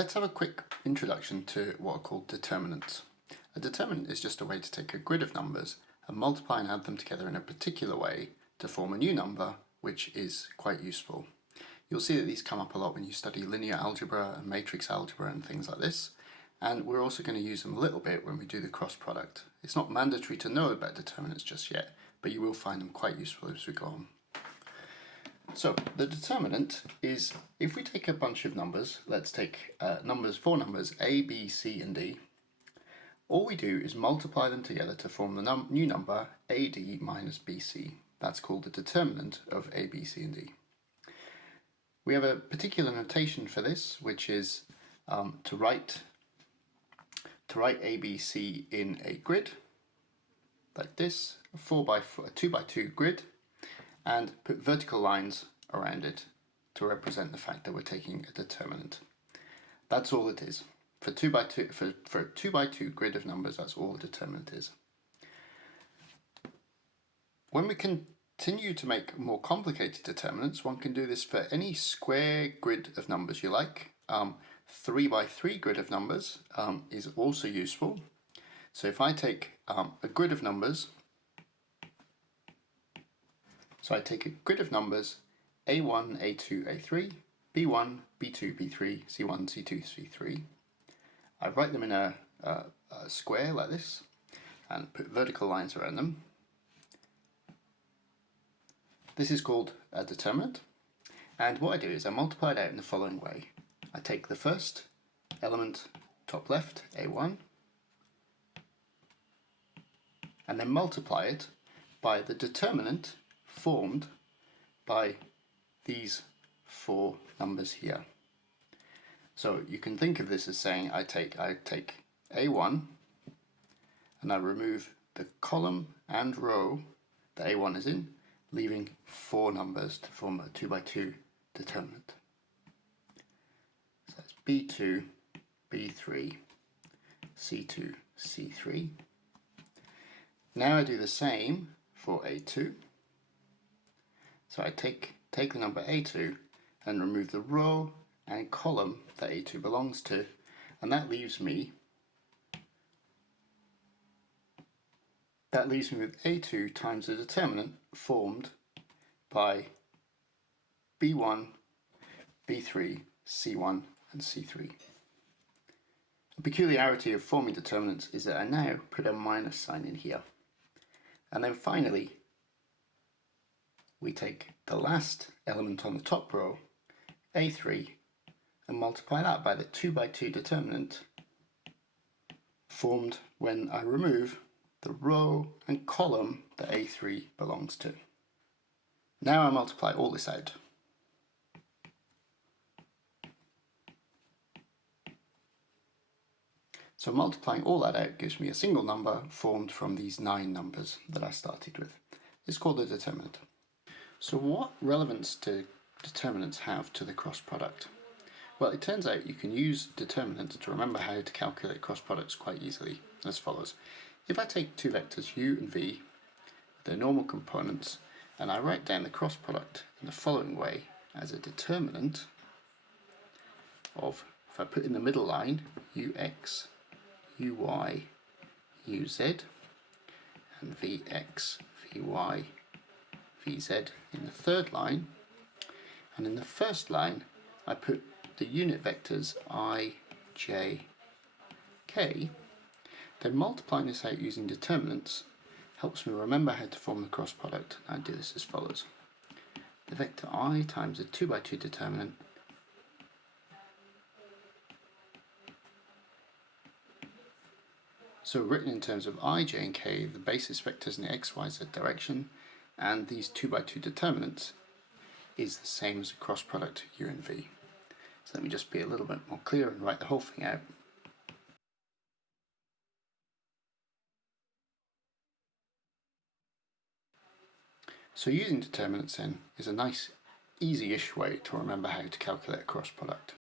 Let's have a quick introduction to what are called determinants. A determinant is just a way to take a grid of numbers and multiply and add them together in a particular way to form a new number, which is quite useful. You'll see that these come up a lot when you study linear algebra and matrix algebra and things like this, and we're also going to use them a little bit when we do the cross product. It's not mandatory to know about determinants just yet, but you will find them quite useful as we go on. So the determinant is, if we take a bunch of numbers, let's take four numbers A, B, C and D, all we do is multiply them together to form the new number AD minus BC. That's called the determinant of A, B, C and D. We have a particular notation for this, which is to write A, B, C in a grid like this, a 2x2 grid, and put vertical lines around it to represent the fact that we're taking a determinant. That's all it is. For a 2x2 grid of numbers, that's all the determinant is. When we continue to make more complicated determinants, one can do this for any square grid of numbers you like. 3x3 grid of numbers is also useful. So if I take a grid of numbers, A1, A2, A3, B1, B2, B3, C1, C2, C3. I write them in a square like this and put vertical lines around them. This is called a determinant, and what I do is I multiply it out in the following way. I take the first element, top left, A1, and then multiply it by the determinant formed by these four numbers here. So you can think of this as saying I take A1 and I remove the column and row that A1 is in, leaving four numbers to form a 2x2 determinant. So that's B2, B3, C2, C3. Now I do the same for A2. So I take the number A2 and remove the row and column that A2 belongs to, and that leaves me with A2 times the determinant formed by B1, B3, C1 and C3. A peculiarity of forming determinants is that I now put a minus sign in here. And then finally, we take the last element on the top row, A3, and multiply that by the 2x2 determinant formed when I remove the row and column that A3 belongs to. Now I multiply all this out. So multiplying all that out gives me a single number formed from these 9 numbers that I started with. It's called a determinant. So what relevance do determinants have to the cross product? Well, it turns out you can use determinants to remember how to calculate cross products quite easily, as follows. If I take two vectors u and v, their normal components, and I write down the cross product in the following way as a determinant of, if I put in the middle line, ux, uy, uz, and vx, vy, vz in the third line, and in the first line I put the unit vectors I, j, k, then multiplying this out using determinants helps me remember how to form the cross product. I do this as follows. The vector I times a 2x2 determinant so written in terms of I, j and k, the basis vectors in the x, y, z direction, and these 2x2 determinants is the same as a cross product u and v. So let me just be a little bit more clear and write the whole thing out. So using determinants then is a nice, easy-ish way to remember how to calculate a cross product.